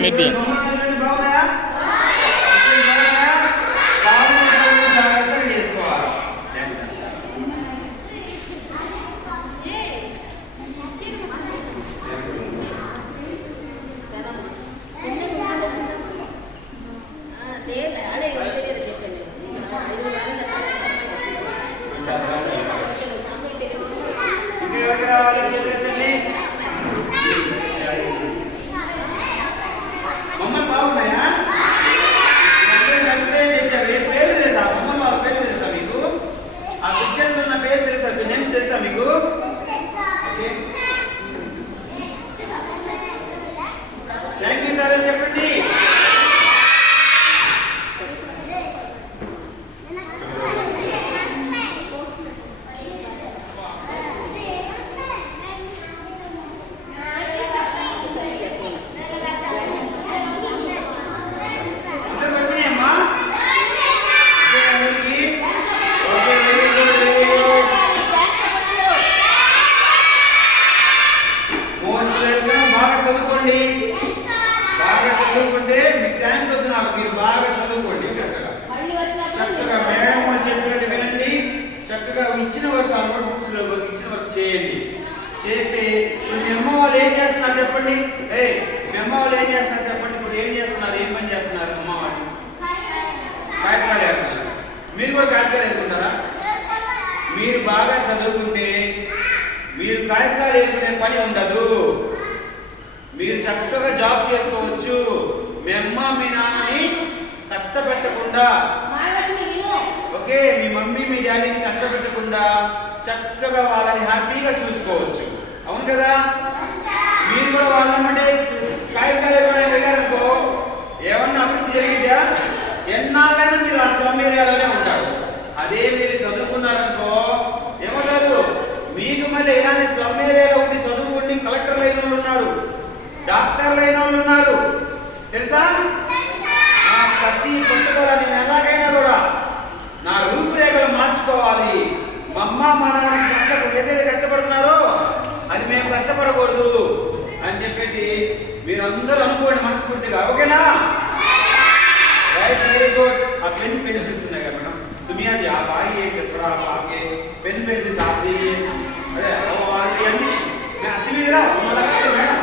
maybe. Thank you sir అని చెప్పండి. అందరికి వచ్చినాయమ్మా? అందరికి okay, very good, very good. Most welcome. బాగా చదువుకోండి. బాగా చదువుకుంటే మీకు థ్యాంక్స్ వద్దు నాకు. మీరు బాగా చదువుకోండి. చక్కగా మేడం చెప్పినట్టు వినండి. చక్కగా ఇచ్చిన వర్క్ ఆ నోట్ బుక్స్ లో ఇచ్చిన వర్క్ చేయండి. చేస్తే ఇప్పుడు మీ అమ్మ వాళ్ళు ఏం చేస్తున్నారు చెప్పండి. మీ అమ్మ వాళ్ళు ఏం చేస్తున్నారు చెప్పండి. ఇప్పుడు ఏం చేస్తున్నారు, ఏం పని చేస్తున్నారు అమ్మ వాళ్ళు? కాగితాలు వేస్తున్నారు. మీరు కూడా కాగితాలు వేసుకుంటారా? మీరు బాగా చదువుకుంటే మీరు కాగితాలు వేసుకునే పని ఉండదు. మీరు చక్కగా జాబ్ చేసుకోవచ్చు. మీ అమ్మ మీ నాన్నని కష్టపెట్టకుండా, ఓకే, మీ మమ్మీ మీ డాడీని కష్టపెట్టకుండా చక్కగా వాళ్ళని హ్యాపీగా చూసుకోవచ్చు. అవును కదా? మీరు కూడా వాళ్ళమంటే కాగితాలు వెళ్ళారనుకో, ఏమన్నా అభివృద్ధి జరిగిద్దా? ఎన్నాళ్ళైనా మీరు ఆ స్లమ్ ఏరియాలోనే ఉంటారు. అదే మీరు చదువుకున్నారనుకో ఏమంటారు, మీకు మళ్ళీ ఇలాంటి స్లమ్ ఏరియాలో ఉండి చదువుకుండి కలెక్టర్లు అయిన వాళ్ళు ఉన్నారు, డాక్టర్లు అయిన వాళ్ళు ఉన్నారు. తెలుసా? నా కసి పట్టుదల నేను ఎలాగైనా కూడా నా రూపురేఖలు మార్చుకోవాలి. మా అమ్మ మా నాన్న ఏదైతే కష్టపడుతున్నారో అది మేము కష్టపడకూడదు అని చెప్పేసి మీరు అందరూ అనుకోండి మనస్ఫూర్తిగా. ఓకేనా? Right, very good. ఆ पेन पेंसिल्स ఉన్నాయి కదా మేడం, सुमिया जी आप आइए थोड़ा आपके पेन पेंसिल्स आप दीजिए. अरे वो आगे अंदर मैं अति भी रहा हूं, मला काय मैडम